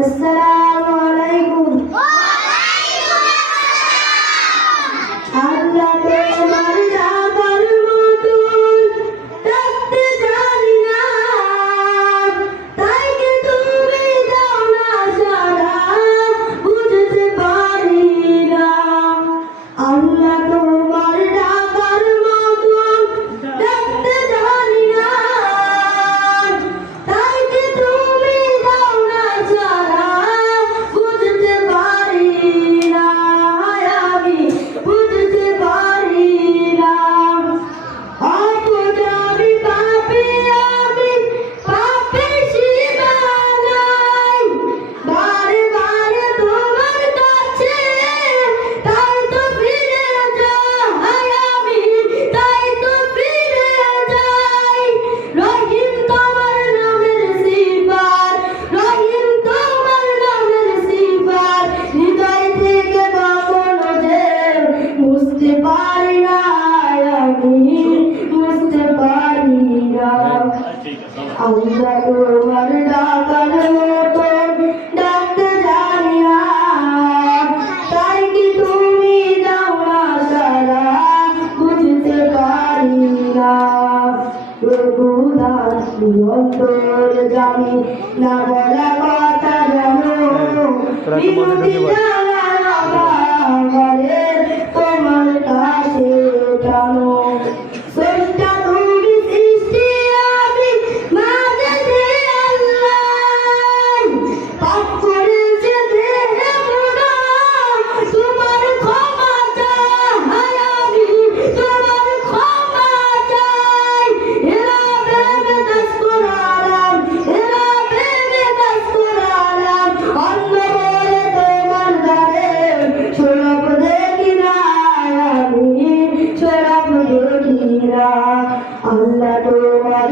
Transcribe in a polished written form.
আসসালামু আলাইকুম। আল্লাহ তোমার ডাকার মতন ডাকতে জানি না, তাই কি তুমি দাও না সাড়া, বুঝতে পারি না। আল্লাহ তোমার ডাকার মতন ডাকতে জানি না, তাই কি তুমি দাও না সাড়া, বুঝতে পারি না। আমি বুঝতে পারি না। আমি পাপী, আমি পাপের সীমানায়, বারে বারে তোমার কাছে তাই তো ফিরে যাই আমি, তাই তো ফিরে যাই। রহিম তোমার নামের সিফাত, রহিম তোমার নামের সিফাত, হৃদয় থেকে কখনো যে বুঝতে পারি না, আমি বুঝতে পারি না। আল্লাহ তোমার ডাকার মতন ডাকতে জানি না, তাই কি তুমি দাও না সাড়া, বুঝতে পারি না। রঘুদাস অন্তর জানি না, বলা কথা জানো, বিনতি জানার অভাবে তোমার কাছে জানো। স্রষ্টা তুমি, সৃষ্টি আমি, মাঝে যে আল্লাহ, পাপ করেছে দেহে মোরা, তোমার ক্ষমা চাই আমি, তোমার ক্ষমা চাই। এরা ভেবে দাস করালাম, এরা ভেবে দাস করালাম, অন্য বলে তোমার দ্বারে সরব দেখি না, আমি সরব দেখি না। আল্লাহ তোমার